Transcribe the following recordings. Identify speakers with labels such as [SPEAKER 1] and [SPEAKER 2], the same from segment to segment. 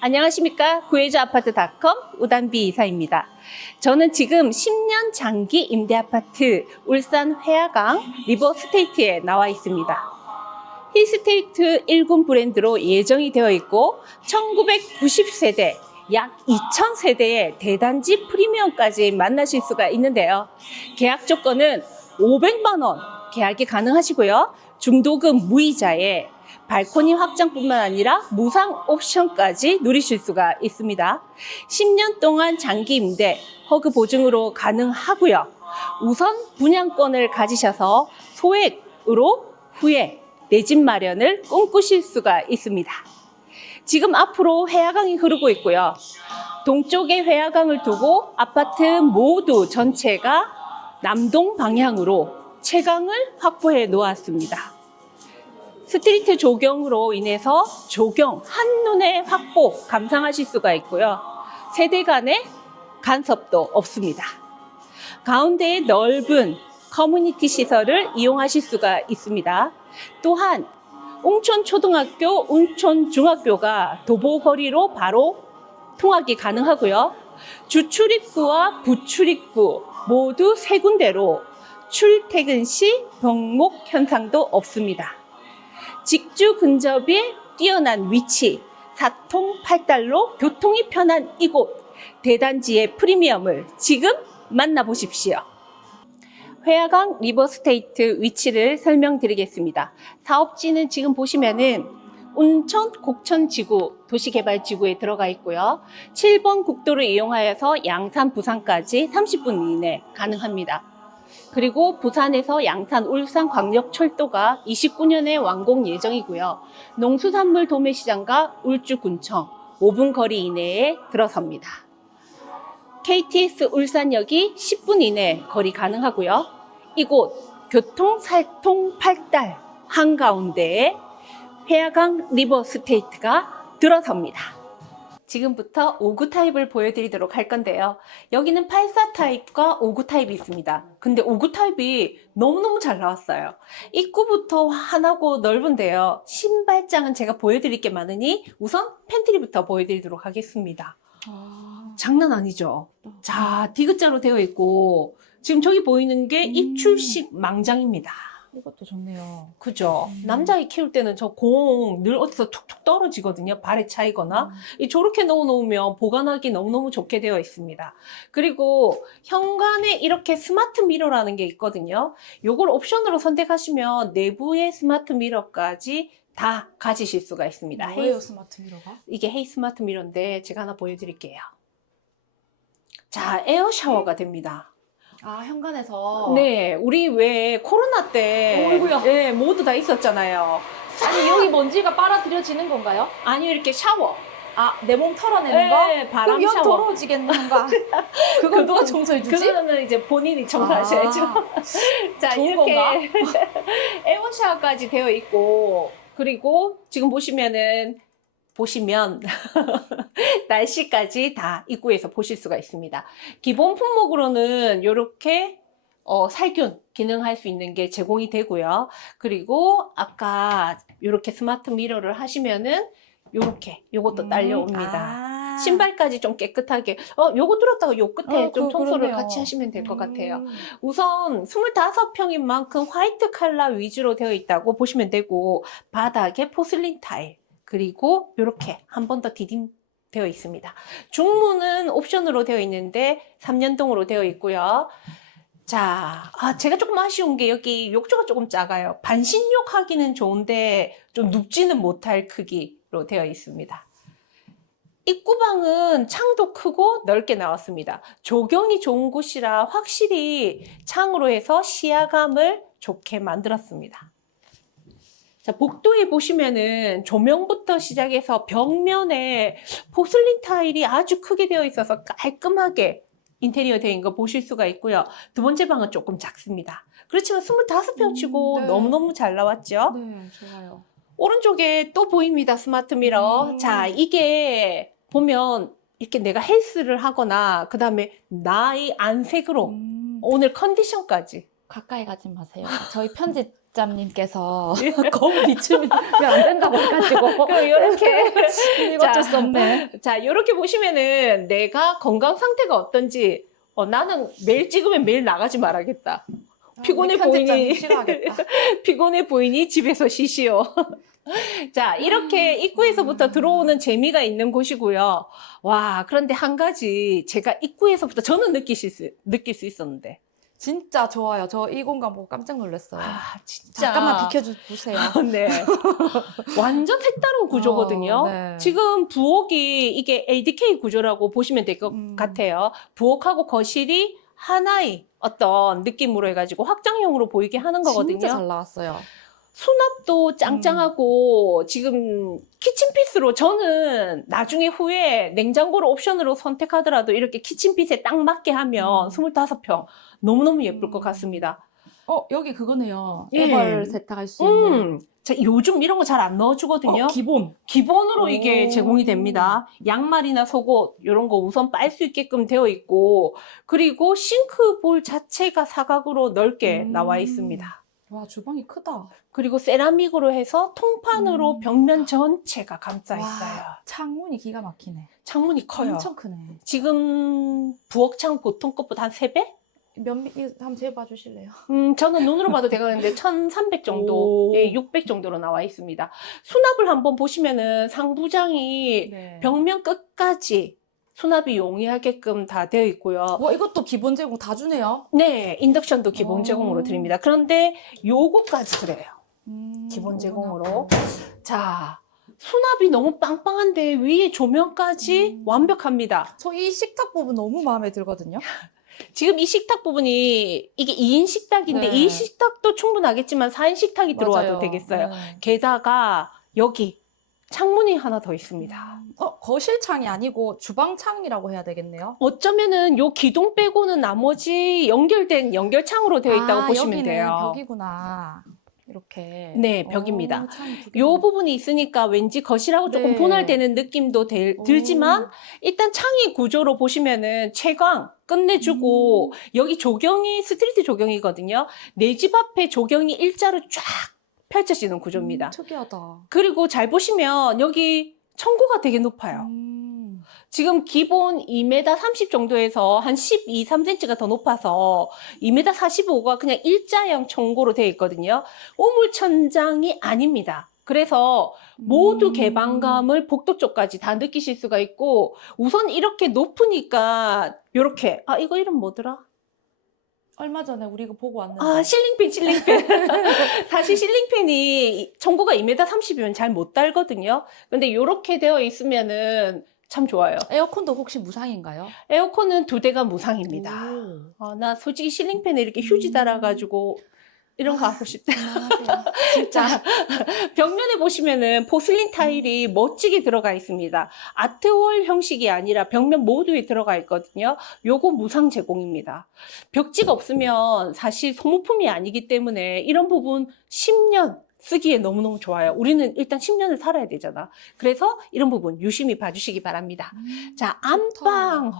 [SPEAKER 1] 안녕하십니까. 구해주 아파트닷컴 우단비 이사입니다. 저는 지금 10년 장기 임대 아파트 울산 회화강 리버스테이트에 나와 있습니다. 힐스테이트 1군 브랜드로 예정이 되어 있고 1990세대 약 2000세대의 대단지 프리미엄까지 만나실 수가 있는데요. 계약 조건은 500만 원 계약이 가능하시고요. 중도금 무이자에 발코니 확장뿐만 아니라 무상 옵션까지 누리실 수가 있습니다. 10년 동안 장기 임대 허그 보증으로 가능하고요. 우선 분양권을 가지셔서 소액으로 후에 내 집 마련을 꿈꾸실 수가 있습니다. 지금 앞으로 해야강이 흐르고 있고요. 동쪽에 회화강을 두고 아파트 모두 전체가 남동 방향으로 채광을 확보해 놓았습니다. 스트리트 조경으로 인해서 조경 한눈에 확보 감상하실 수가 있고요. 세대 간의 간섭도 없습니다. 가운데에 넓은 커뮤니티 시설을 이용하실 수가 있습니다. 또한 웅촌초등학교, 웅촌중학교가 도보거리로 바로 통학이 가능하고요. 주출입구와 부출입구 모두 세 군데로 출퇴근 시 병목 현상도 없습니다. 직주 근접에 뛰어난 위치, 사통팔달로 교통이 편한 이곳, 대단지의 프리미엄을 지금 만나보십시오. 회화강 리버스테이트 위치를 설명드리겠습니다. 사업지는 지금 보시면은 운천 곡천지구 도시개발지구에 들어가 있고요. 7번 국도를 이용하여서 양산 부산까지 30분 이내 가능합니다. 그리고 부산에서 양산 울산 광역철도가 29년에 완공 예정이고요. 농수산물 도매시장과 울주군청 5분 거리 이내에 들어섭니다. KTX 울산역이 10분 이내 거리 가능하고요. 이곳 교통 살통 팔달 한가운데에 회화강 리버 스테이트가 들어섭니다. 지금부터 5구 타입을 보여드리도록 할 건데요. 여기는 84 타입과 5구 타입이 있습니다. 근데 5구 타입이 너무너무 잘 나왔어요. 입구부터 환하고 넓은데요. 신발장은 제가 보여드릴 게 많으니 우선 팬트리부터 보여드리도록 하겠습니다.
[SPEAKER 2] 아,
[SPEAKER 1] 장난 아니죠? 자, 디귿자로 되어 있고 지금 저기 보이는 게
[SPEAKER 2] 음.
[SPEAKER 1] 입출식 망장입니다.
[SPEAKER 2] 이것도 좋네요.
[SPEAKER 1] 그죠?
[SPEAKER 2] 음.
[SPEAKER 1] 남자애 키울 때는 저 공 늘 어디서 툭툭 떨어지거든요. 발에 차이거나. 이 저렇게 넣어 놓으면 보관하기 너무너무 좋게 되어 있습니다. 그리고 현관에 이렇게 스마트 미러라는 게 있거든요. 요걸 옵션으로 선택하시면 내부의 스마트 미러까지 다 가지실 수가 있습니다. 헤이-
[SPEAKER 2] 뭐예요 스마트 미러가?
[SPEAKER 1] 이게 헤이 스마트 미러인데 제가 하나 보여드릴게요. 자, 에어 샤워가 됩니다.
[SPEAKER 2] 아 현관에서.
[SPEAKER 1] 네, 우리 왜 코로나 때
[SPEAKER 2] 어이구야.
[SPEAKER 1] 네, 모두 다 있었잖아요.
[SPEAKER 2] 아니 여기 먼지가 빨아들여지는 건가요?
[SPEAKER 1] 아니 이렇게 샤워.
[SPEAKER 2] 아 내 몸 털어내는 거?
[SPEAKER 1] 네, 바람
[SPEAKER 2] 그럼 연
[SPEAKER 1] 샤워.
[SPEAKER 2] 더러워지겠는가? 그건 누가 청소해 주지?
[SPEAKER 1] 그거는 이제 본인이 청소하셔야죠.
[SPEAKER 2] 아,
[SPEAKER 1] 자,
[SPEAKER 2] 좋은
[SPEAKER 1] 이렇게
[SPEAKER 2] 건가?
[SPEAKER 1] 에어 샤워까지 되어 있고 그리고 지금 보시면은 보시면 날씨까지 다 입구에서 보실 수가 있습니다. 기본 품목으로는 이렇게 어, 살균 기능할 수 있는 게 제공이 되고요. 그리고 아까 이렇게 스마트 미러를 하시면은 이렇게 요것도
[SPEAKER 2] 음,
[SPEAKER 1] 딸려옵니다.
[SPEAKER 2] 아.
[SPEAKER 1] 신발까지 좀 깨끗하게 어 요거 들었다가 요 끝에
[SPEAKER 2] 어,
[SPEAKER 1] 좀
[SPEAKER 2] 그-
[SPEAKER 1] 청소를
[SPEAKER 2] 그러네요.
[SPEAKER 1] 같이 하시면 될것 같아요.
[SPEAKER 2] 음.
[SPEAKER 1] 우선 25평인 만큼 화이트 칼라 위주로 되어 있다고 보시면 되고 바닥에 포슬린 타일 그리고 이렇게 한 번 더 디딤 되어 있습니다. 중문은 옵션으로 되어 있는데 3년동으로 되어 있고요. 자, 아, 제가 조금 아쉬운 게 여기 욕조가 조금 작아요. 반신욕 하기는 좋은데 좀 눕지는 못할 크기로 되어 있습니다. 입구방은 창도 크고 넓게 나왔습니다. 조경이 좋은 곳이라 확실히 창으로 해서 시야감을 좋게 만들었습니다. 자, 복도에 보시면은 조명부터 시작해서 벽면에 포슬린 타일이 아주 크게 되어 있어서 깔끔하게 인테리어 되어 있는 거 보실 수가 있고요. 두 번째 방은 조금 작습니다. 그렇지만 25평 치고
[SPEAKER 2] 음, 네.
[SPEAKER 1] 너무너무 잘 나왔죠?
[SPEAKER 2] 네 좋아요.
[SPEAKER 1] 오른쪽에 또 보입니다. 스마트 미러.
[SPEAKER 2] 음.
[SPEAKER 1] 자, 이게 보면 이렇게 내가 헬스를 하거나 그 다음에 나의 안색으로
[SPEAKER 2] 음,
[SPEAKER 1] 오늘 컨디션까지
[SPEAKER 2] 가까이 가지 마세요. 저희 편집 짬님께서 거울 비추면 안 된다고 해가지고
[SPEAKER 1] 이렇게
[SPEAKER 2] 어쩔 수 없네.
[SPEAKER 1] 자 이렇게 보시면은 내가 건강 상태가 어떤지 어, 나는 매일 찍으면 매일 나가지 말아야겠다. 피곤해
[SPEAKER 2] 우리 편집자님
[SPEAKER 1] 보이니?
[SPEAKER 2] 싫어하겠다.
[SPEAKER 1] 피곤해 보이니 집에서 쉬시오. 자, 이렇게 입구에서부터 들어오는 재미가 있는 곳이고요. 와, 그런데 한 가지 제가 입구에서부터 저는 느낄 수, 있, 느낄 수 있었는데.
[SPEAKER 2] 진짜 좋아요. 저 이 공간 보고 깜짝 놀랐어요.
[SPEAKER 1] 아, 진짜.
[SPEAKER 2] 잠깐만 비켜주세요.
[SPEAKER 1] 네. 완전 색다른 구조거든요.
[SPEAKER 2] 어, 네.
[SPEAKER 1] 지금 부엌이 이게 ADK 구조라고 보시면 될 것
[SPEAKER 2] 음.
[SPEAKER 1] 같아요. 부엌하고 거실이 하나의 어떤 느낌으로 해가지고 확장형으로 보이게 하는 거거든요.
[SPEAKER 2] 진짜 잘 나왔어요.
[SPEAKER 1] 수납도 짱짱하고 지금 키친피스로 저는 나중에 후에 냉장고를 옵션으로 선택하더라도 이렇게 키친핏에 딱 맞게 하면
[SPEAKER 2] 음.
[SPEAKER 1] 25평 너무너무 예쁠 것
[SPEAKER 2] 음.
[SPEAKER 1] 같습니다.
[SPEAKER 2] 어 여기 그거네요.
[SPEAKER 1] 예.
[SPEAKER 2] 애벌 세탁할 수 있는.
[SPEAKER 1] 음, 자, 요즘 이런 거 잘 안 넣어주거든요.
[SPEAKER 2] 어, 기본.
[SPEAKER 1] 기본으로 이게
[SPEAKER 2] 오.
[SPEAKER 1] 제공이 됩니다. 양말이나 속옷 이런 거 우선 빨 수 있게끔 되어 있고 그리고 싱크볼 자체가 사각으로 넓게
[SPEAKER 2] 음.
[SPEAKER 1] 나와 있습니다.
[SPEAKER 2] 와 주방이 크다.
[SPEAKER 1] 그리고 세라믹으로 해서 통판으로
[SPEAKER 2] 음.
[SPEAKER 1] 벽면 전체가 감싸
[SPEAKER 2] 와,
[SPEAKER 1] 있어요.
[SPEAKER 2] 창문이 기가 막히네.
[SPEAKER 1] 창문이 커요.
[SPEAKER 2] 엄청 크네.
[SPEAKER 1] 지금 부엌창 보통 것보다 한 3배?
[SPEAKER 2] 몇 미, 이거 한번 재봐 주실래요?
[SPEAKER 1] 음, 저는 눈으로 봐도 되겠는데 1300 정도,
[SPEAKER 2] 오.
[SPEAKER 1] 예, 600 정도로 나와 있습니다. 수납을 한번 보시면은 상부장이
[SPEAKER 2] 네.
[SPEAKER 1] 벽면 끝까지 수납이 용이하게끔 다 되어 있고요.
[SPEAKER 2] 와 이것도 기본 제공 다 주네요.
[SPEAKER 1] 네, 인덕션도 기본
[SPEAKER 2] 오.
[SPEAKER 1] 제공으로 드립니다. 그런데 요거까지 그래요.
[SPEAKER 2] 음,
[SPEAKER 1] 기본. 제공으로. 자, 수납이 너무 빵빵한데 위에 조명까지
[SPEAKER 2] 음.
[SPEAKER 1] 완벽합니다.
[SPEAKER 2] 저 이 식탁 부분 너무 마음에 들거든요.
[SPEAKER 1] 지금 이 식탁 부분이 이게 2인 식탁인데
[SPEAKER 2] 네.
[SPEAKER 1] 2인 식탁도 충분하겠지만 4인 식탁이 들어와도
[SPEAKER 2] 맞아요.
[SPEAKER 1] 되겠어요.
[SPEAKER 2] 네.
[SPEAKER 1] 게다가 여기 창문이 하나 더 있습니다.
[SPEAKER 2] 어 거실 창이 아니고 주방 창이라고 해야 되겠네요.
[SPEAKER 1] 어쩌면은 요 기둥 빼고는 나머지 연결된 연결 창으로 되어 있다고
[SPEAKER 2] 아,
[SPEAKER 1] 보시면
[SPEAKER 2] 여기는
[SPEAKER 1] 돼요.
[SPEAKER 2] 벽이구나. 이렇게.
[SPEAKER 1] 네, 벽입니다.
[SPEAKER 2] 오, 두 개나.
[SPEAKER 1] 요 부분이 있으니까 왠지 거실하고 조금
[SPEAKER 2] 네.
[SPEAKER 1] 분할되는 느낌도 들,
[SPEAKER 2] 오.
[SPEAKER 1] 들지만 일단 창의 구조로 보시면은 채광 끝내주고
[SPEAKER 2] 음.
[SPEAKER 1] 여기 조경이 스트리트 조경이거든요. 내 집 앞에 조경이 일자로 쫙 펼쳐지는 구조입니다.
[SPEAKER 2] 음, 특이하다.
[SPEAKER 1] 그리고 잘 보시면 여기 청고가 되게 높아요.
[SPEAKER 2] 음.
[SPEAKER 1] 지금 기본 2m 30 정도에서 한 12, 3cm가 더 높아서 2m 45가 그냥 일자형 청고로 되어 있거든요. 우물천장이 아닙니다. 그래서 모두
[SPEAKER 2] 음.
[SPEAKER 1] 개방감을 복도 쪽까지 다 느끼실 수가 있고 우선 이렇게 높으니까 이렇게 아 이거 이름 뭐더라?
[SPEAKER 2] 얼마 전에 우리 이거 보고 왔는데.
[SPEAKER 1] 아 실링팬 실링팬 사실 실링팬이 청고가 2m 30이면 잘 못 달거든요. 근데 이렇게 되어 있으면은 참 좋아요.
[SPEAKER 2] 에어컨도 혹시 무상인가요?
[SPEAKER 1] 에어컨은 두 대가 무상입니다.
[SPEAKER 2] 오.
[SPEAKER 1] 어, 나 솔직히 실링팬에 이렇게 휴지
[SPEAKER 2] 음.
[SPEAKER 1] 달아가지고 이런 거
[SPEAKER 2] 아.
[SPEAKER 1] 하고 싶다.
[SPEAKER 2] 그만하세요.
[SPEAKER 1] 자, 벽면에 보시면은 포슬린 타일이 멋지게 들어가 있습니다. 아트월 형식이 아니라 벽면 모두에 들어가 있거든요. 요거 무상 제공입니다. 벽지가 없으면 사실 소모품이 아니기 때문에 이런 부분 10년 쓰기에 너무너무 좋아요. 우리는 일단 10년을 살아야 되잖아. 그래서 이런 부분 유심히 봐주시기 바랍니다.
[SPEAKER 2] 음,
[SPEAKER 1] 자, 안방. 와.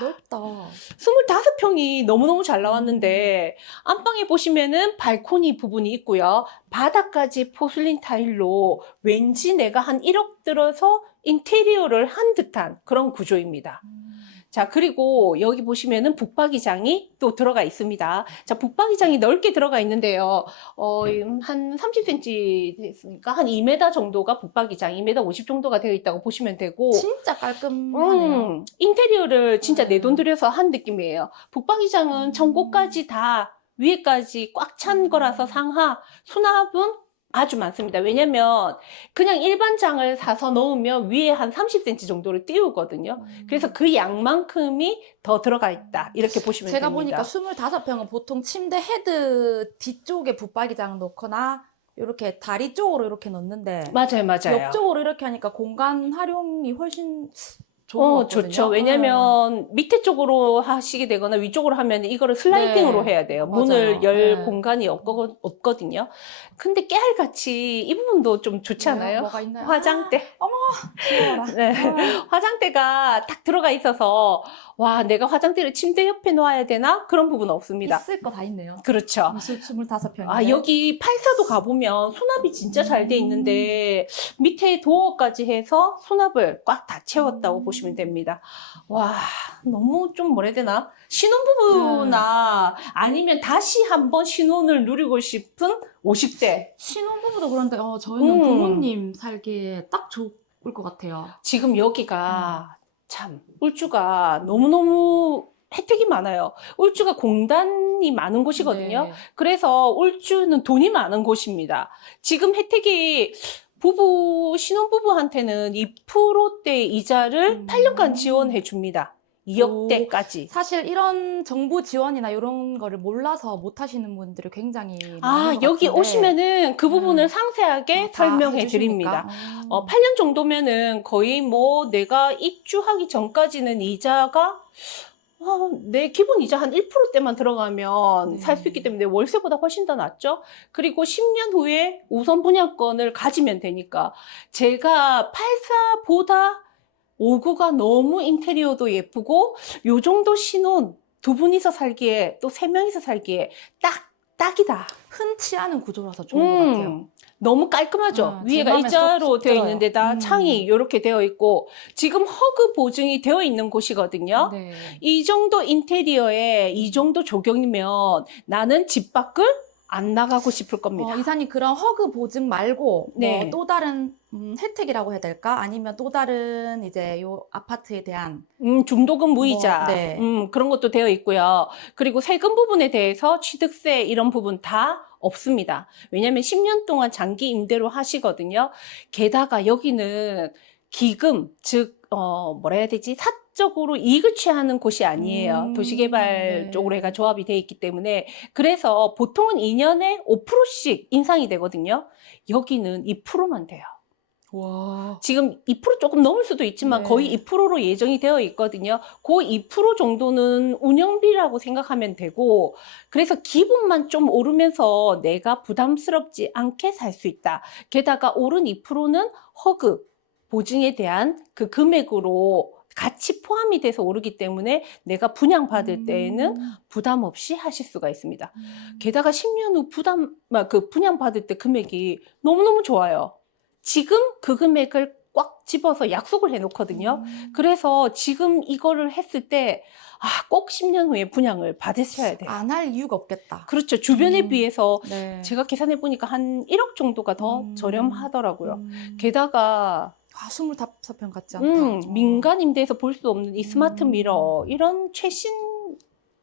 [SPEAKER 2] 넓다.
[SPEAKER 1] 25평이 너무너무 잘 나왔는데 안방에 보시면은 발코니 부분이 있고요. 바닥까지 포슬린 타일로 왠지 내가 한 1억 들어서 인테리어를 한 듯한 그런 구조입니다.
[SPEAKER 2] 음.
[SPEAKER 1] 자, 그리고 여기 보시면은 북박이장이 또 들어가 있습니다. 자, 북박이장이 넓게 들어가 있는데요. 어, 한 30cm 됐으니까 한 2m 정도가 북박이장, 2m 50 정도가 되어 있다고 보시면 되고.
[SPEAKER 2] 진짜 깔끔하네요.
[SPEAKER 1] 음, 인테리어를 진짜 내돈
[SPEAKER 2] 음.
[SPEAKER 1] 들여서 한 느낌이에요. 북박이장은
[SPEAKER 2] 음.
[SPEAKER 1] 전고까지 다 위에까지 꽉찬
[SPEAKER 2] 음.
[SPEAKER 1] 거라서 상하 수납은 아주 많습니다. 왜냐면 그냥 일반 장을 사서 넣으면 위에 한 30cm 정도를 띄우거든요.
[SPEAKER 2] 음.
[SPEAKER 1] 그래서 그 양만큼이 더 들어가 있다. 이렇게 보시면
[SPEAKER 2] 제가
[SPEAKER 1] 됩니다.
[SPEAKER 2] 보니까 25평은 보통 침대 헤드 뒤쪽에 붙박이장 놓거나 이렇게 다리 쪽으로 이렇게 넣는데
[SPEAKER 1] 맞아요, 맞아요.
[SPEAKER 2] 옆쪽으로 이렇게 하니까 공간 활용이 훨씬 좋은
[SPEAKER 1] 어. 좋죠. 왜냐면 밑에 쪽으로 하시게 되거나 위쪽으로 하면 이거를 슬라이딩으로
[SPEAKER 2] 네.
[SPEAKER 1] 해야 돼요.
[SPEAKER 2] 맞아요.
[SPEAKER 1] 문을 열
[SPEAKER 2] 네.
[SPEAKER 1] 공간이 없거, 없거든요. 근데 깨알같이 이 부분도 좀 좋지
[SPEAKER 2] 네.
[SPEAKER 1] 않아요?
[SPEAKER 2] 뭐가 있나요?
[SPEAKER 1] 화장대.
[SPEAKER 2] 어머 귀여워라.
[SPEAKER 1] 네. 화장대가 딱 들어가 있어서 와 내가 화장대를 침대 옆에 놓아야 되나 그런 부분 은 없습니다.
[SPEAKER 2] 있을 거 다 있네요.
[SPEAKER 1] 그렇죠.
[SPEAKER 2] 25평인데.
[SPEAKER 1] 아 여기 팔사도 가보면 수납이 진짜 잘 돼 있는데 밑에 도어까지 해서 수납을 꽉 다 채웠다고
[SPEAKER 2] 음.
[SPEAKER 1] 보시면 됩니다. 와 너무 좀 뭐라 해야 되나 신혼부부나
[SPEAKER 2] 네.
[SPEAKER 1] 아니면 다시 한번 신혼을 누리고 싶은 50대
[SPEAKER 2] 신혼부부도 그런데 어, 저희는
[SPEAKER 1] 음.
[SPEAKER 2] 부모님 살기에 딱 좋을 것 같아요.
[SPEAKER 1] 지금 여기가 참 울주가 너무너무 혜택이 많아요. 울주가 공단이 많은 곳이거든요.
[SPEAKER 2] 네.
[SPEAKER 1] 그래서 울주는 돈이 많은 곳입니다. 지금 혜택이 부부, 신혼부부한테는 2%대 이자를
[SPEAKER 2] 음.
[SPEAKER 1] 8년간 지원해 줍니다. 2억대까지.
[SPEAKER 2] 사실 이런 정부 지원이나 이런 거를 몰라서 못 하시는 분들이 굉장히
[SPEAKER 1] 아,
[SPEAKER 2] 많은 것
[SPEAKER 1] 여기
[SPEAKER 2] 같은데.
[SPEAKER 1] 오시면은 그 부분을
[SPEAKER 2] 음.
[SPEAKER 1] 상세하게
[SPEAKER 2] 어, 다
[SPEAKER 1] 설명해
[SPEAKER 2] 해주시니까.
[SPEAKER 1] 드립니다.
[SPEAKER 2] 음.
[SPEAKER 1] 어, 8년 정도면은 거의 뭐 내가 입주하기 전까지는 이자가 아, 내 기본 이자 한 1%대만 들어가면
[SPEAKER 2] 네.
[SPEAKER 1] 살 수 있기 때문에 월세보다 훨씬 더 낫죠. 그리고 10년 후에 우선 분양권을 가지면 되니까 제가 84보다 59가 너무 인테리어도 예쁘고 요 정도 신혼 두 분이서 살기에 또 세 명이서 살기에 딱 딱이다.
[SPEAKER 2] 흔치 않은 구조라서 좋은 것 같아요.
[SPEAKER 1] 음, 너무 깔끔하죠.
[SPEAKER 2] 어, 제
[SPEAKER 1] 위에가
[SPEAKER 2] 마음에
[SPEAKER 1] 일자로
[SPEAKER 2] 쏙쏙
[SPEAKER 1] 되어
[SPEAKER 2] 들어요.
[SPEAKER 1] 있는데다
[SPEAKER 2] 음.
[SPEAKER 1] 창이 이렇게 되어 있고 지금 허그 보증이 되어 있는 곳이거든요.
[SPEAKER 2] 네.
[SPEAKER 1] 이 정도 인테리어에 이 정도 조경이면 나는 집 밖을 안 나가고 싶을 겁니다.
[SPEAKER 2] 어, 이사님 그런 허그 보증 말고
[SPEAKER 1] 네.
[SPEAKER 2] 뭐 또 다른 음, 혜택이라고 해야 될까? 아니면 또 다른 이제 요 아파트에 대한
[SPEAKER 1] 음, 중도금 무이자
[SPEAKER 2] 뭐, 네.
[SPEAKER 1] 음, 그런 것도 되어 있고요. 그리고 세금 부분에 대해서 취득세 이런 부분 다 없습니다. 왜냐하면 10년 동안 장기 임대로 하시거든요. 게다가 여기는 기금, 즉, 어, 뭐라 해야 되지? 사 적으로 이익을 취하는 곳이 아니에요.
[SPEAKER 2] 음,
[SPEAKER 1] 도시개발
[SPEAKER 2] 네.
[SPEAKER 1] 쪽으로 해가 조합이 되어 있기 때문에. 그래서 보통은 2년에 5%씩 인상이 되거든요. 여기는 2%만 돼요.
[SPEAKER 2] 와.
[SPEAKER 1] 지금 2% 조금 넘을 수도 있지만
[SPEAKER 2] 네.
[SPEAKER 1] 거의 2%로 예정이 되어 있거든요. 그 2% 정도는 운영비라고 생각하면 되고, 그래서 기분만 좀 오르면서 내가 부담스럽지 않게 살 수 있다. 게다가 오른 2%는 허그, 보증에 대한 그 금액으로 같이 포함이 돼서 오르기 때문에 내가 분양받을 때에는 부담 없이 하실 수가 있습니다.
[SPEAKER 2] 음.
[SPEAKER 1] 게다가 10년 후 부담, 막 그 분양받을 때 금액이 너무너무 좋아요. 지금 그 금액을 꽉 집어서 약속을 해놓거든요.
[SPEAKER 2] 음.
[SPEAKER 1] 그래서 지금 이거를 했을 때, 아, 꼭 10년 후에 분양을 받으셔야 돼요.
[SPEAKER 2] 안 할 이유가 없겠다.
[SPEAKER 1] 그렇죠. 주변에
[SPEAKER 2] 음.
[SPEAKER 1] 비해서
[SPEAKER 2] 네.
[SPEAKER 1] 제가 계산해 보니까 한 1억 정도가 더
[SPEAKER 2] 음.
[SPEAKER 1] 저렴하더라고요.
[SPEAKER 2] 음.
[SPEAKER 1] 게다가
[SPEAKER 2] 아, 25평 같지 않다.
[SPEAKER 1] 음,
[SPEAKER 2] 어.
[SPEAKER 1] 민간 임대에서 볼 수 없는 이 스마트
[SPEAKER 2] 음.
[SPEAKER 1] 미러 이런 최신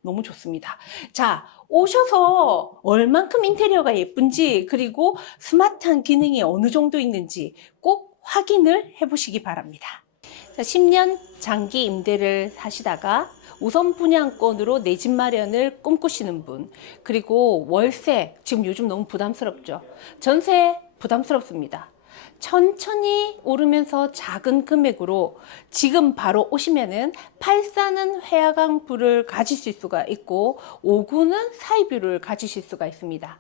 [SPEAKER 1] 너무 좋습니다. 자, 오셔서 얼만큼 인테리어가 예쁜지 그리고 스마트한 기능이 어느 정도 있는지 꼭 확인을 해 보시기 바랍니다. 자, 10년 장기 임대를 사시다가 우선 분양권으로 내 집 마련을 꿈꾸시는 분, 그리고 월세, 지금 요즘 너무 부담스럽죠. 전세 부담스럽습니다. 천천히 오르면서 작은 금액으로 지금 바로 오시면은 8사는 회화강부를 가지실 수가 있고 5구는 사이뷰를 가지실 수가 있습니다.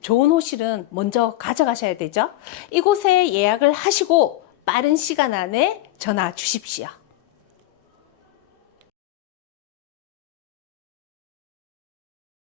[SPEAKER 1] 좋은 호실은 먼저 가져가셔야 되죠. 이곳에 예약을 하시고 빠른 시간 안에 전화 주십시오.